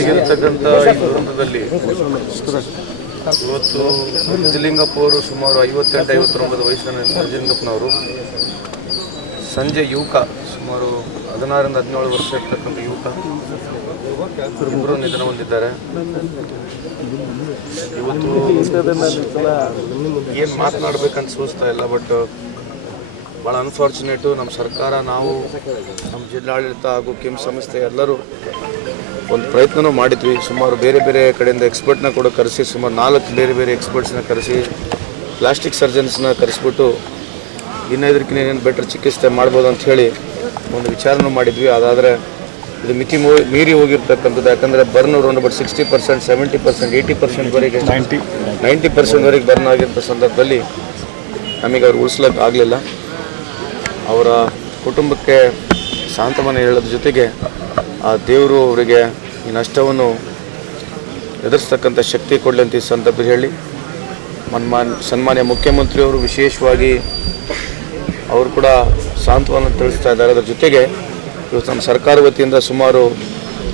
ಆಗಿರತಕ್ಕಂಥ ಈ ದುರಂತದಲ್ಲಿ ಇವತ್ತು ನಿಜಲಿಂಗಪ್ಪ ಅವರು ಸುಮಾರು ಐವತ್ತೆಂಟು, ಐವತ್ತೊಂಬತ್ತು ವಯಸ್ಸಿನ ನಿಜಲಿಂಗಪ್ಪನವರು ಸಂಜೆ ಯುವಕ ಸುಮಾರು ಹದಿನಾರರಿಂದ ಹದಿನೇಳು ವರ್ಷ ಇರ್ತಕ್ಕಂಥ ಯುವಕ ಇಬ್ಬರು ನಿಧನ ಹೊಂದಿದ್ದಾರೆ. ಇವತ್ತು ಏನು ಮಾತನಾಡ್ಬೇಕಂತ ಸೂಚಿಸ್ತಾ ಇಲ್ಲ ಬಟ್ ಭಾಳ ಅನ್ಫಾರ್ಚುನೇಟು ನಮ್ಮ ಸರ್ಕಾರ, ನಾವು ನಮ್ಮ ಜಿಲ್ಲಾಡಳಿತ ಹಾಗೂ ಕೆಮ್ ಸಂಸ್ಥೆ ಎಲ್ಲರೂ ಒಂದು ಪ್ರಯತ್ನನೂ ಮಾಡಿದ್ವಿ. ಸುಮಾರು ಬೇರೆ ಬೇರೆ ಕಡೆಯಿಂದ ಎಕ್ಸ್ಪರ್ಟ್ನ ಕೂಡ ಕರೆಸಿ ಸುಮಾರು ನಾಲ್ಕು ಬೇರೆ ಬೇರೆ ಎಕ್ಸ್ಪರ್ಟ್ಸ್ನ ಕರೆಸಿ ಪ್ಲಾಸ್ಟಿಕ್ ಸರ್ಜನ್ಸ್ನ ಕರೆಸ್ಬಿಟ್ಟು ಇನ್ನೈದಕ್ಕಿಂತ ಏನೇನು ಬೆಟರ್ ಚಿಕಿತ್ಸೆ ಮಾಡ್ಬೋದು ಅಂತ ಹೇಳಿ ಒಂದು ವಿಚಾರನೂ ಮಾಡಿದ್ವಿ. ಅದಾದರೆ ಇದು ಮಿತಿ ಮೂ- ಮೀರಿ ಹೋಗಿರ್ತಕ್ಕಂಥದ್ದು. ಯಾಕಂದರೆ burn around but sixty percent seventy percent eighty ಪರ್ಸೆಂಟ್ವರೆಗೆ ninety ninety ಪರ್ಸೆಂಟ್ವರೆಗೆ ಬರ್ನ್ ಆಗಿರ್ತ ಸಂದರ್ಭದಲ್ಲಿ ನಮಗೆ ಅವ್ರು ಉಳಿಸ್ಲಕ್ಕೆ ಆಗಲಿಲ್ಲ. ಅವರ ಕುಟುಂಬಕ್ಕೆ ಸಾಂತ್ವನ ಹೇಳೋದ್ರ ಜೊತೆಗೆ ಆ ದೇವರು ಅವರಿಗೆ ಈ ನಷ್ಟವನ್ನು ಎದುರಿಸ್ತಕ್ಕಂಥ ಶಕ್ತಿ ಕೊಡಲಿ ಅಂತ ಈ ಸಂದರ್ಭ ಹೇಳಿ ಮನ್ಮಾನ್ ಸನ್ಮಾನ್ಯ ಮುಖ್ಯಮಂತ್ರಿಯವರು ವಿಶೇಷವಾಗಿ ಅವರು ಕೂಡ ಸಾಂತ್ವನ ತಿಳಿಸ್ತಾ ಇದ್ದಾರೆ. ಅದರ ಜೊತೆಗೆ ಇವತ್ತು ನಮ್ಮ ಸರ್ಕಾರ ವತಿಯಿಂದ ಸುಮಾರು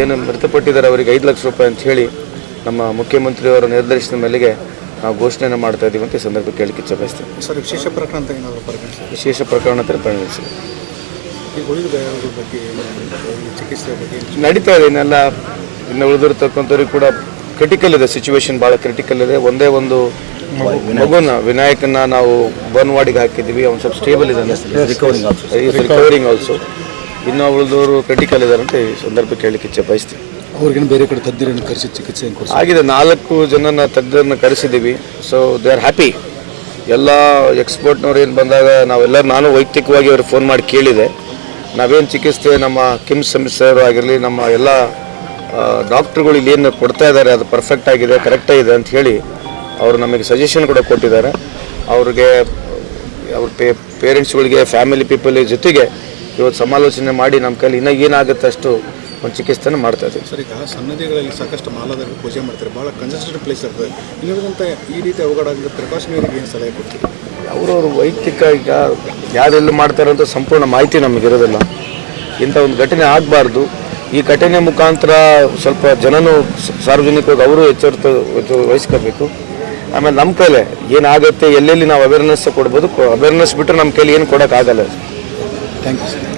ಏನು ಮೃತಪಟ್ಟಿದ್ದಾರೆ ಅವರಿಗೆ ಐದು ಲಕ್ಷ ರೂಪಾಯಿ ಅಂತ ಹೇಳಿ ನಮ್ಮ ಮುಖ್ಯಮಂತ್ರಿಯವರ ನಿರ್ದೇಶನದ ಮೇಲೆಗೆ ನಾವು ಘೋಷಣೆಯನ್ನು ಮಾಡ್ತಾ ಇದ್ದೀವಿ ಅಂತ ಈ ಸಂದರ್ಭ ಕೇಳಕ್ಕೆ ಇಚ್ಛೆ ಬಯಸ್ತೇವೆ ಸರ್ ವಿಶೇಷ ಪ್ರಕರಣ ಅಂತ ವಿಶೇಷ ಪ್ರಕರಣ ಅಂತ ಪರಿಗಣಿಸಿ? ಈ ಉಳಿದ ಗಾಯಗಳ ಬಗ್ಗೆ ಚಿಕಿತ್ಸೆ ಬಗ್ಗೆ ನಡೀತಾ ಇದೆ. ಇನ್ನೆಲ್ಲ ಇನ್ನು ಉಳಿದಿರ್ತಕ್ಕಂಥವ್ರಿಗೆ ಕೂಡ ಕ್ರಿಟಿಕಲ್ ಇದೆ. ಸಿಚುವೇಶನ್ ಭಾಳ ಕ್ರಿಟಿಕಲ್ ಇದೆ. ಒಂದೇ ಒಂದು ಮಗುನ ವಿನಾಯಕನ ನಾವು ಬರ್ನ್ ವಾರ್ಡಿಗೆ ಹಾಕಿದ್ದೀವಿ. ಅವ್ನು ಸ್ವಲ್ಪ ಸ್ಟೇಬಲ್ ಇದೆ ರಿಕವರಿಂಗ್ ಆಲ್ಸೋ ಇನ್ನು ಉಳಿದವರು ಕ್ರಿಟಿಕಲ್ ಇದ್ದಾರೆ ಅಂತ ಈ ಸಂದರ್ಭ ಕೇಳಲಿಕ್ಕೆ ಇಚ್ಛೆ ಬಯಸ್ತೀವಿ ಅವ್ರಿಗೇನು ಬೇರೆ ಕಡೆ ತಜ್ಞರನ್ನು ಕರೆಸಿ ಚಿಕಿತ್ಸೆ ಆಗಿದೆ. ನಾಲ್ಕು ಜನನ ತಜ್ಞರನ್ನ ಕರೆಸಿದ್ದೀವಿ. ಸೊ ದೇ ಆರ್ ಹ್ಯಾಪಿ ಎಲ್ಲ ಎಕ್ಸ್ಪರ್ಟ್ನವ್ರು ಏನು ಬಂದಾಗ ನಾವೆಲ್ಲರೂ ನಾನು ವೈಯಕ್ತಿಕವಾಗಿ ಅವ್ರಿಗೆ ಫೋನ್ ಮಾಡಿ ಕೇಳಿದೆ. ನಾವೇನು ಚಿಕಿತ್ಸೆ ನಮ್ಮ ಕಿಮ್ಸ್ ಸರ್ ಆಗಿರಲಿ, ನಮ್ಮ ಎಲ್ಲ ಡಾಕ್ಟ್ರುಗಳು ಇಲ್ಲಿ ಏನು ಕೊಡ್ತಾ ಇದ್ದಾರೆ, ಅದು ಪರ್ಫೆಕ್ಟ್ ಆಗಿದೆ ಕರೆಕ್ಟ್ ಇದೆ ಅಂತ ಹೇಳಿ ಅವರು ನಮಗೆ ಸಜೆಷನ್ ಕೂಡ ಕೊಟ್ಟಿದ್ದಾರೆ. ಅವ್ರಿಗೆ, ಅವ್ರ ಪೇ ಪೇರೆಂಟ್ಸ್ಗಳಿಗೆ ಫ್ಯಾಮಿಲಿ ಪೀಪಲ್ ಜೊತೆಗೆ ಇವತ್ತು ಸಮಾಲೋಚನೆ ಮಾಡಿ ನಮ್ಮ ಕೈಲಿ ಇನ್ನೂ ಏನಾಗುತ್ತೆ ಅಷ್ಟು ಒಂದು ಚಿಕಿತ್ಸೆನ ಮಾಡ್ತಾ ಇದ್ದೀವಿ. ಸರ್, ಈಗ ಸನ್ನದಿಗಳಲ್ಲಿ ಸಾಕಷ್ಟು ಮಾಲಾದಾಗ ಪೂಜೆ ಮಾಡ್ತಾರೆ. ಭಾಳ ಕಂಜೆಸ್ಟೆಡ್ ಪ್ಲೇಸ್ ಇರ್ತದೆ ಇಲ್ಲಿರುವಂಥ ಈ ರೀತಿ ಅವಘಡ ಪ್ರಿಕಾಷನರಿಗೆ ಏನು ಸಲಹೆ ಕೊಡ್ತೀವಿ ಅವರವ್ರ ವೈಯಕ್ತಿಕ ಈಗ ಯಾರೆಲ್ಲ ಮಾಡ್ತಾರೆ ಅಂತ ಸಂಪೂರ್ಣ ಮಾಹಿತಿ ನಮಗಿರೋದಿಲ್ಲ. ಇಂಥ ಒಂದು ಘಟನೆ ಆಗಬಾರ್ದು. ಈ ಘಟನೆ ಮುಖಾಂತರ ಸ್ವಲ್ಪ ಜನನು ಸಾರ್ವಜನಿಕವಾಗಿ ಅವರು ಎಚ್ಚರಿತ ಎಚ್ಚ- ವಹಿಸ್ಕೋಬೇಕು. ಆಮೇಲೆ ನಮ್ಮ ಕೈಲೇ ಏನಾಗುತ್ತೆ, ಎಲ್ಲೆಲ್ಲಿ ನಾವು ಅವೇರ್ನೆಸ್ ಕೊಡ್ಬೋದು ಅವೇರ್ನೆಸ್ ಬಿಟ್ಟರೆ ನಮ್ಮ ಕೈಲಿ ಏನು ಕೊಡೋಕ್ಕಾಗಲ್ಲ. Thank you sir